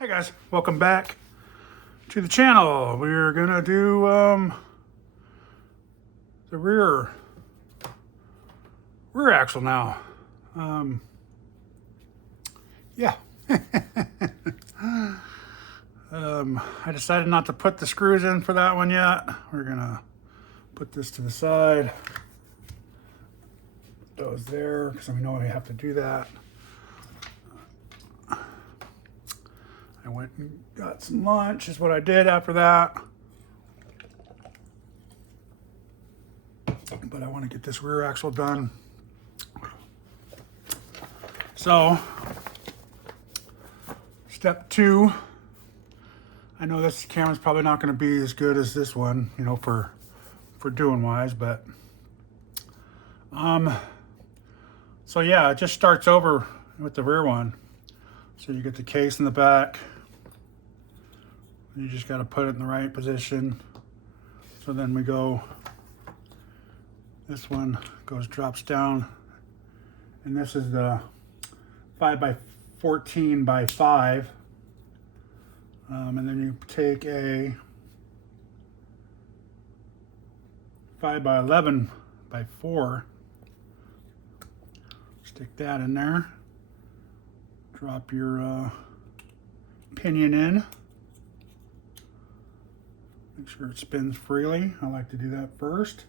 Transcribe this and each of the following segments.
Hey guys, welcome back to the channel. We're gonna do the rear axle now. Yeah. I decided not to put the screws in for that one yet. We're gonna put this to the side. Put those there because we know we have to do that. I went and got some lunch is what I did after that. But I want to get this rear axle done. So, step 2. I know this camera's probably not going to be as good as this one, you know, for doing wise, but so yeah, it just starts over with the rear one. So you get the case in the back. You just got to put it in the right position. So then we go, this one drops down, and this is the 5x14 by 5. And then you take a 5x11 by 4, stick that in there, drop your pinion in, make sure it spins freely. I like to do that first.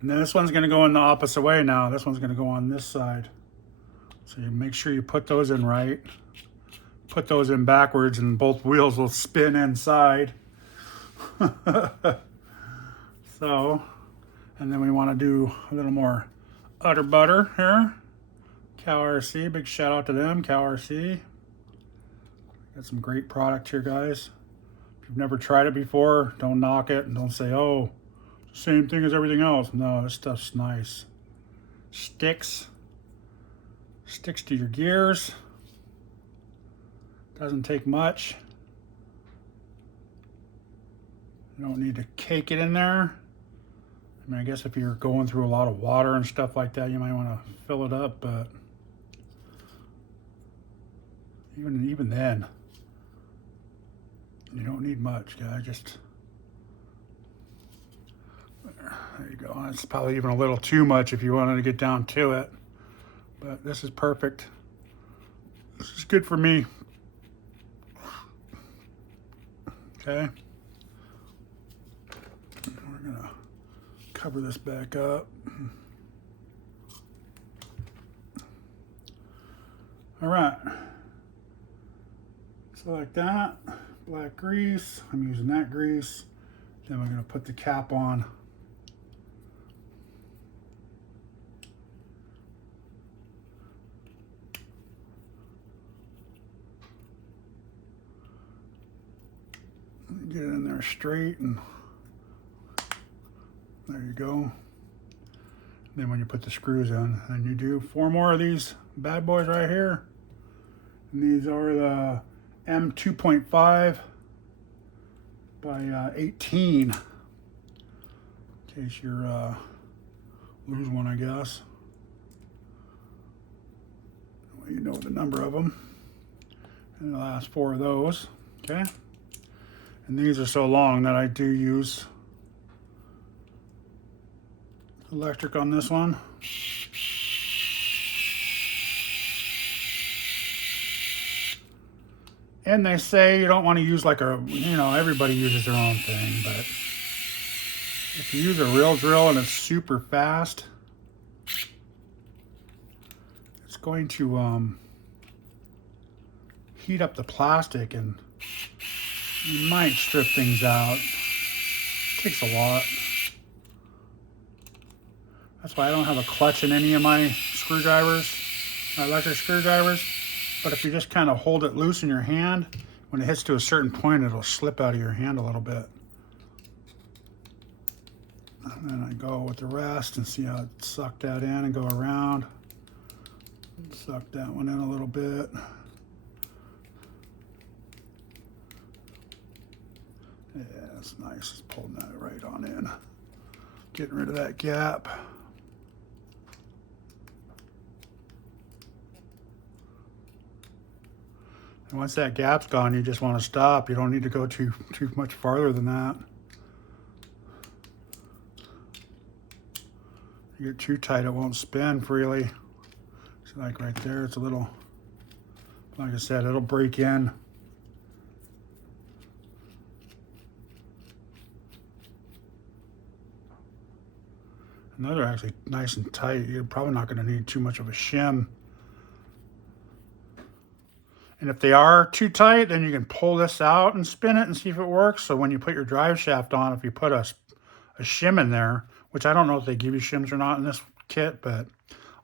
And then this one's going to go in the opposite way now. This one's going to go on this side. So you make sure you put those in right. Put those in backwards and both wheels will spin inside. So, and then we want to do a little more utter butter here. Cow RC, big shout out to them, Cow RC. Got some great product here, guys. If you've never tried it before, don't knock it and don't say, oh, same thing as everything else. No, this stuff's nice. Sticks to your gears. Doesn't take much. You don't need to cake it in there. I mean, I guess if you're going through a lot of water and stuff like that, you might want to fill it up, but even then, you don't need much, guys. Just there you go. It's probably even a little too much if you wanted to get down to it, but this is perfect. This is good for me. Okay. We're gonna cover this back up. All right. So like that, black grease. I'm using that grease. Then we're gonna put the cap on. Get it in there straight, and there you go. Then when you put the screws in, and you do 4 more of these bad boys right here. And these are the M2.5 by 18. In case you're lose one, I guess. Well, you know the number of them. And the last 4 of those. Okay. And these are so long that I do use electric on this one. And they say you don't want to use like a, you know, everybody uses their own thing, but if you use a real drill and it's super fast, it's going to heat up the plastic and you might strip things out. It takes a lot. That's why I don't have a clutch in any of my screwdrivers, my electric screwdrivers. But if you just kind of hold it loose in your hand, when it hits to a certain point, it'll slip out of your hand a little bit. And then I go with the rest and see how it suck that in and go around. Suck that one in a little bit. Yeah, that's nice. It's pulling that right on in. Getting rid of that gap. And once that gap's gone, you just want to stop. You don't need to go too much farther than that. You get too tight, it won't spin freely. So like right there, it's a little, like I said, it'll break in. And those are actually nice and tight. You're probably not going to need too much of a shim. And if they are too tight, then you can pull this out and spin it and see if it works. So when you put your drive shaft on, if you put a shim in there, which I don't know if they give you shims or not in this kit, but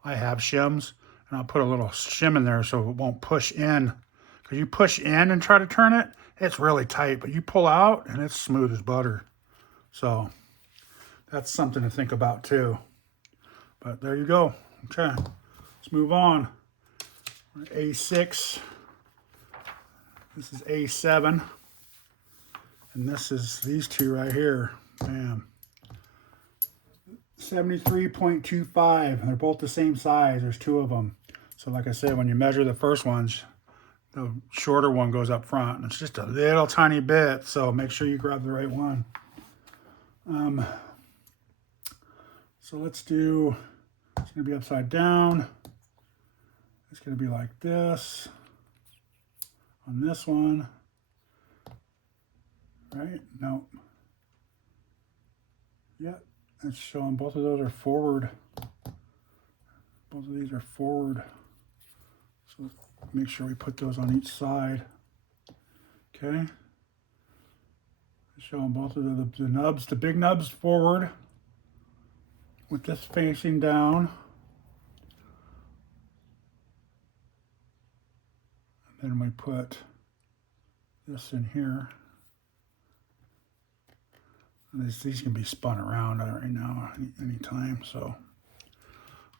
I have shims, and I'll put a little shim in there so it won't push in. Because you push in and try to turn it, it's really tight, but you pull out and it's smooth as butter. So that's something to think about too. But there you go. Okay, let's move on. A6. This is A7. And this is these two right here. Bam. 73.25. They're both the same size. There's two of them. So like I said, when you measure the first ones, the shorter one goes up front. And it's just a little tiny bit. So make sure you grab the right one. So let's do, it's going to be upside down. It's going to be like this on this one. Right? Nope. Yep. It's showing both of those are forward. Both of these are forward. So make sure we put those on each side. Okay. It's showing both of the nubs, the big nubs forward with this facing down. And then we put this in here. And these can be spun around right now anytime, so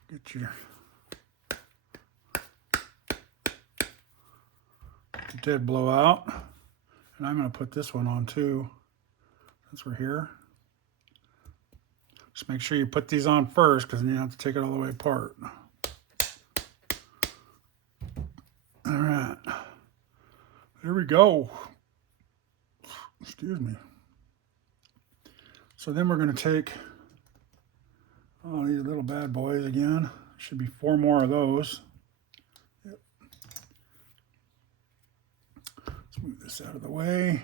get your dead blowout. And I'm going to put this one on too. Since we're here. Just make sure you put these on first, because then you have to take it all the way apart. All right. There we go. Excuse me. So then we're going to take these little bad boys again. Should be 4 more of those. Yep. Let's move this out of the way.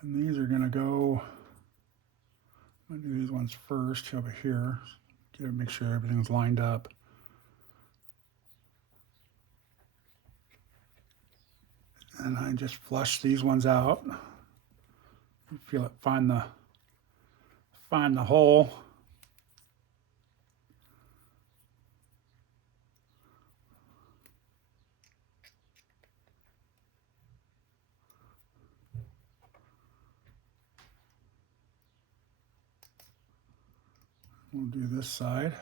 And these are going to go, I'm going to do these ones first over here. Make sure everything's lined up. And I just flush these ones out. You feel it, find the hole. We'll do this side.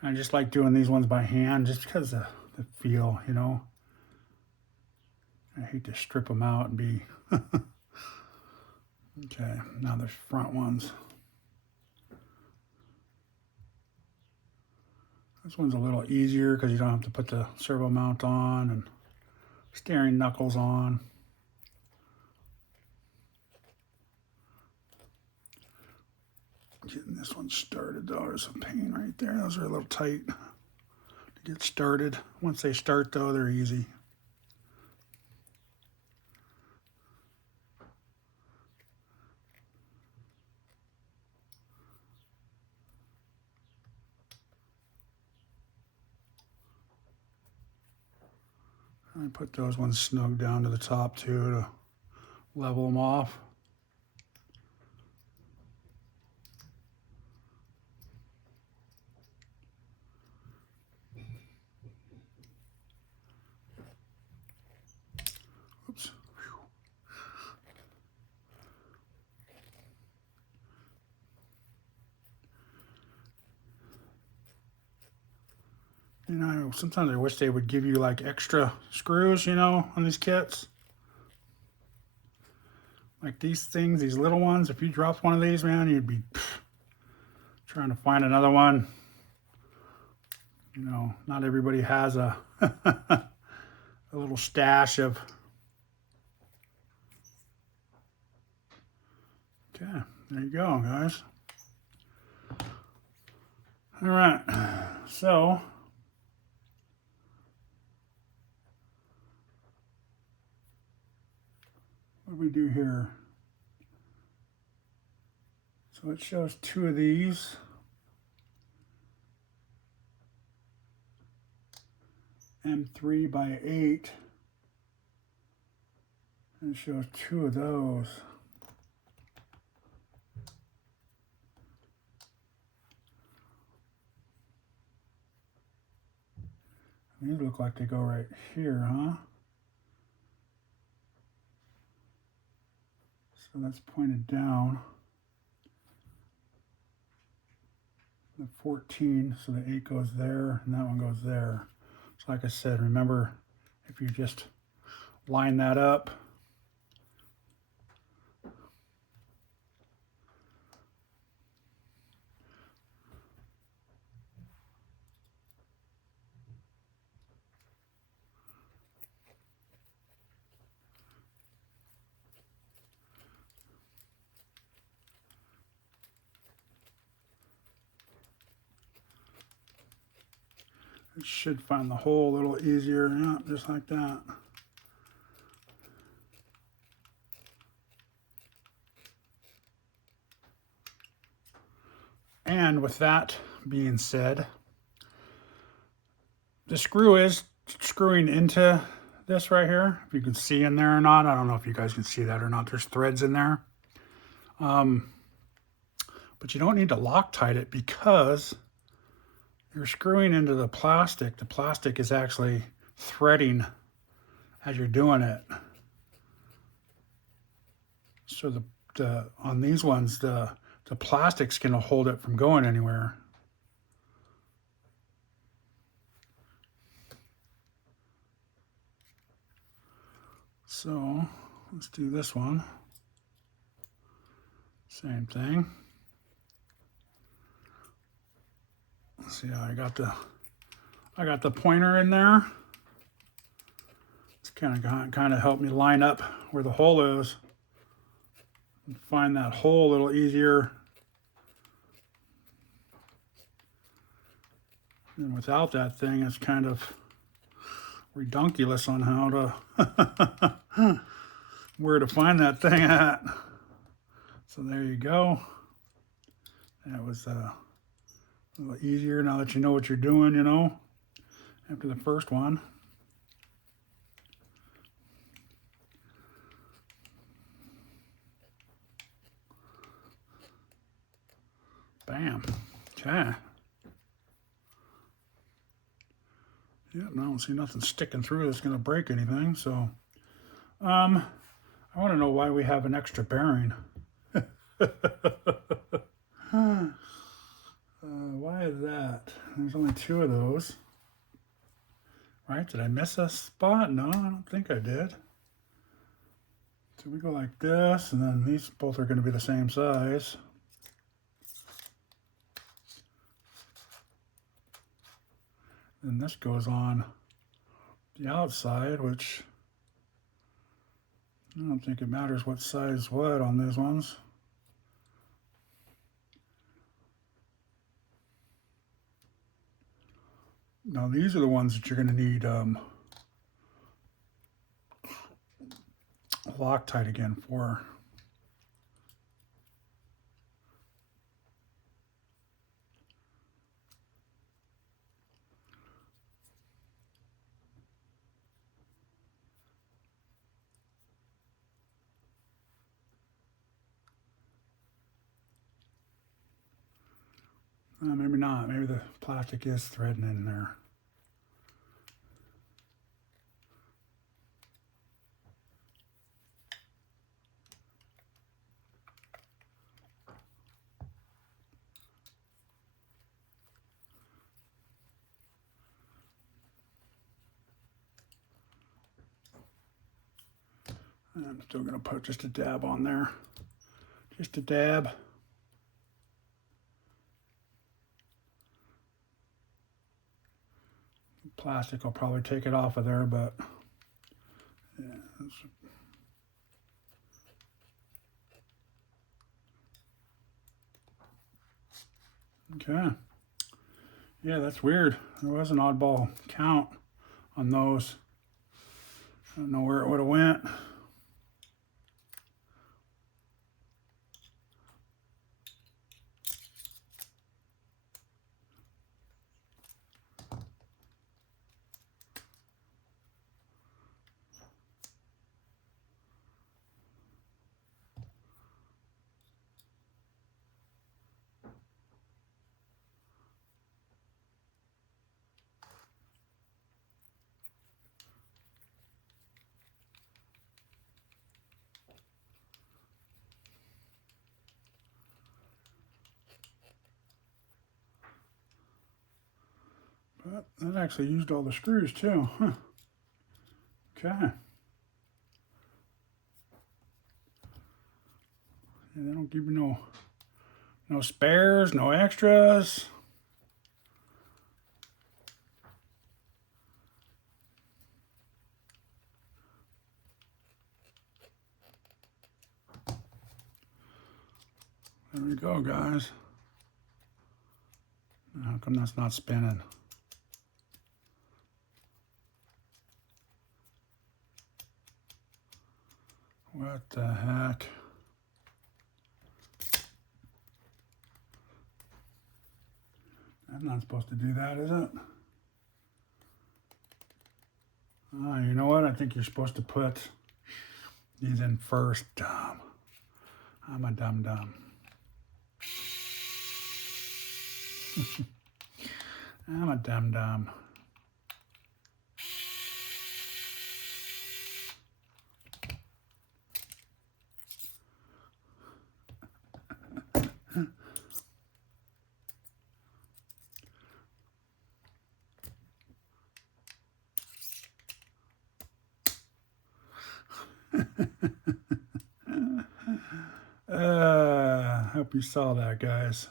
I just like doing these ones by hand just because of the feel, you know. I hate to strip them out and be... Okay, now there's front ones. This one's a little easier because you don't have to put the servo mount on and steering knuckles on. Getting this one started though, there's some pain right there. Those are a little tight to get started. Once they start though, they're easy. I put those ones snug down to the top too to level them off. Oops. You know, sometimes I wish they would give you like extra screws, you know, on these kits. Like these things, these little ones, if you dropped one of these, man, you'd be trying to find another one. You know, not everybody has a, a little stash of. Okay, there you go, guys. All right, so what do we do here? So it shows 2 of these. M3 by 8. And it shows 2 of those. These look like they go right here, huh? So that's pointed down. The 14, so the 8 goes there, and that one goes there. So like I said, remember, if you just line that up, it should find the hole a little easier, yeah, just like that. And with that being said, the screw is screwing into this right here. If you can see in there or not, I don't know if you guys can see that or not. There's threads in there. But you don't need to Loctite it because you're screwing into the plastic. The plastic is actually threading as you're doing it. So on these ones, the plastic's going to hold it from going anywhere. So let's do this one. Same thing. Let's see how I got the pointer in there. It's kind of helped me line up where the hole is and find that hole a little easier. And without that thing, it's kind of redunculous on how to where to find that thing at. So there you go. That was a little easier now that you know what you're doing, you know, after the first one. Bam. Okay. Yeah, I don't see nothing sticking through that's going to break anything. So, I want to know why we have an extra bearing. Why is that? There's only 2 of those. Right? Did I miss a spot? No, I don't think I did. So we go like this, and then these both are going to be the same size. And this goes on the outside, which I don't think it matters what size what on these ones. Now these are the ones that you're going to need Loctite again for. Maybe not. Maybe the plastic is threading in there. I'm still going to put just a dab on there. Just a dab. Plastic will probably take it off of there, but yeah. Okay. Yeah, that's weird. There was an oddball count on those. I don't know where it would have went. But that actually used all the screws too. Huh. Okay. Yeah, they don't give you no spares, no extras. There we go, guys. How come that's not spinning? What the heck? I'm not supposed to do that, is it? Oh, you know what? I think you're supposed to put these in first. Dumb. I'm a dum-dum. I'm a dum-dum. Hope you saw that, guys.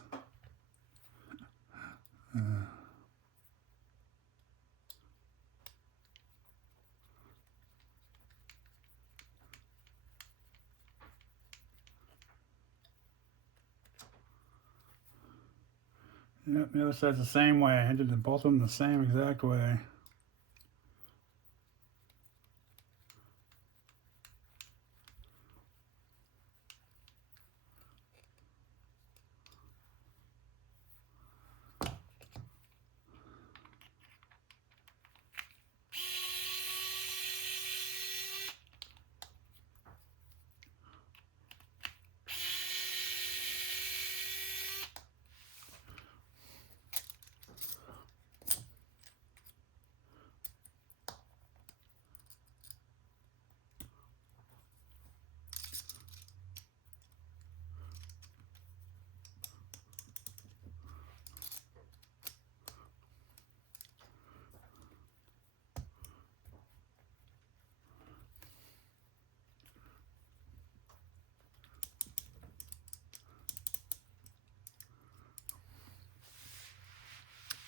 Yep, the other side's the same way. I did both of them the same exact way.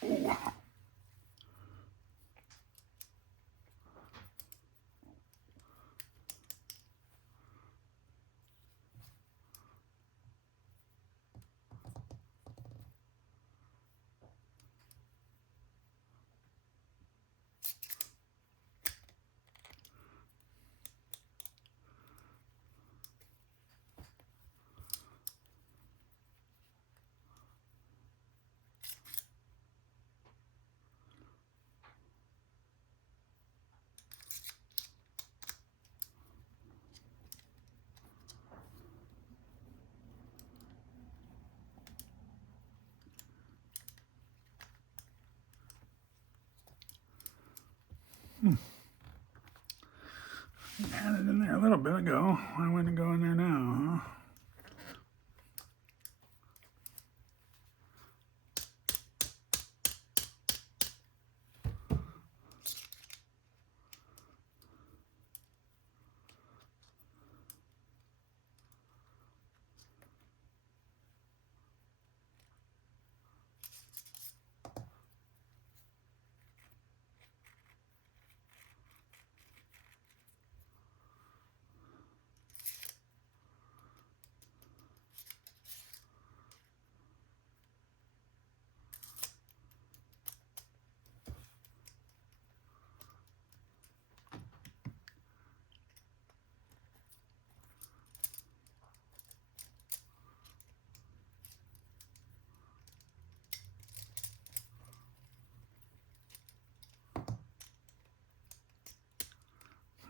Ooh. Had it in there a little bit ago. Why wouldn't it go in there now, huh?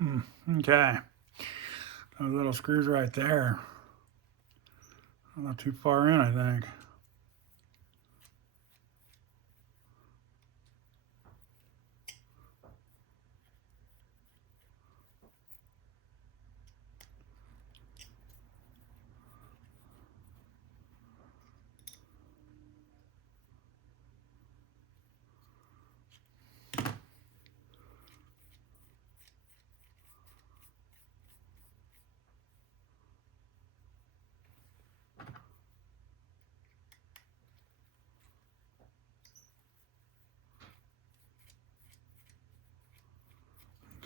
Okay. Those little screws right there. Not too far in, I think.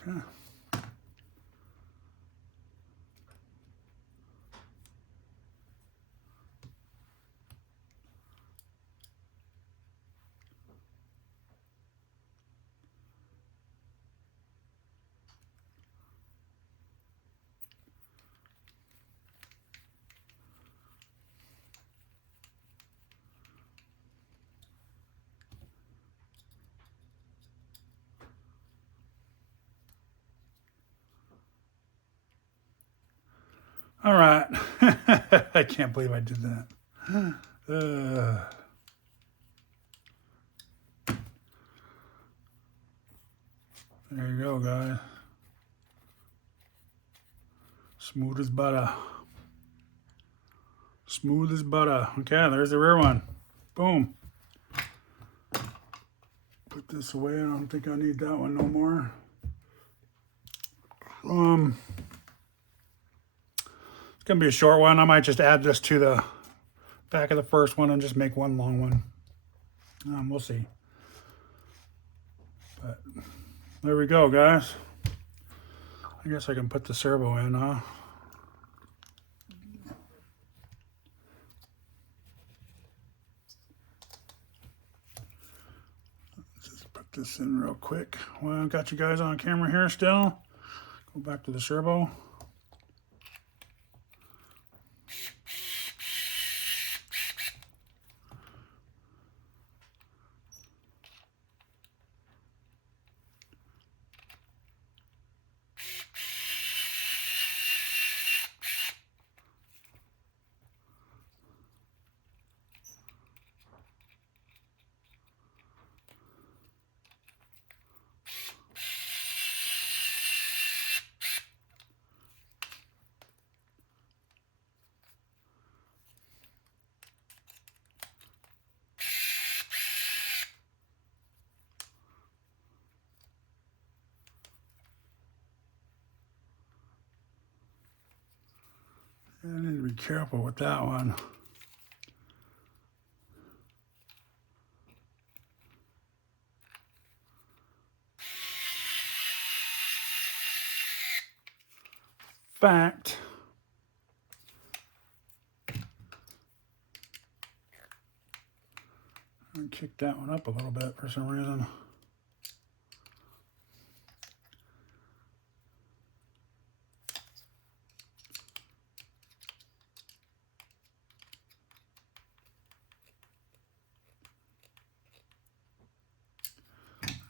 Okay. All right. I can't believe I did that. There you go, guys. Smooth as butter. Smooth as butter. Okay, there's the rear one. Boom. Put this away. I don't think I need that one no more. It's gonna be a short one. I might just add this to the back of the first one and just make one long one. We'll see. But there we go, guys. I guess I can put the servo in, huh? Let's just put this in real quick. Well, I've got you guys on camera here still. Go back to the servo. I need to be careful with that one. Fact, I kicked that one up a little bit for some reason.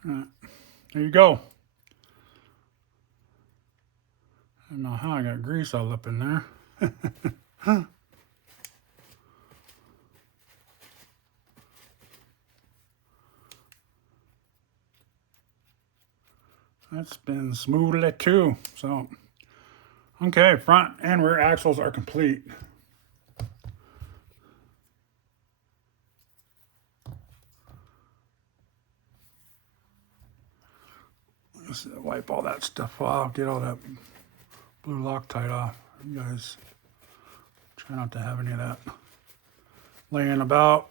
All right, there you go. I don't know how I got grease all up in there. That's been smoothly too. So, okay, front and rear axles are complete. Let's wipe all that stuff off, get all that blue Loctite off. You guys try not to have any of that laying about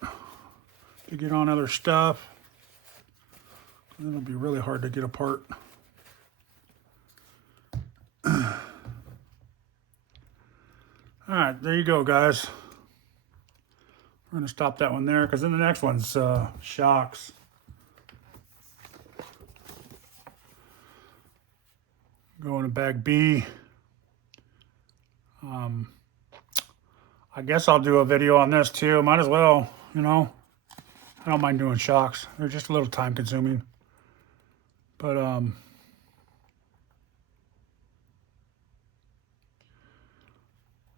to get on other stuff. It'll be really hard to get apart. All right, there you go, guys. We're gonna stop that one there because then the next one's shocks. Going to bag B. I guess I'll do a video on this too. Might as well, you know. I don't mind doing shocks. They're just a little time consuming. But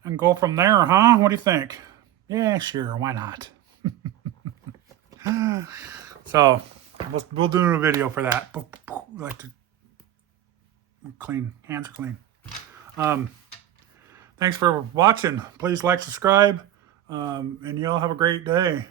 And go from there, huh? What do you think? Yeah, sure, why not? So, we'll do a video for that. Like to clean, hands are clean. Thanks for watching. Please like, subscribe, and y'all have a great day.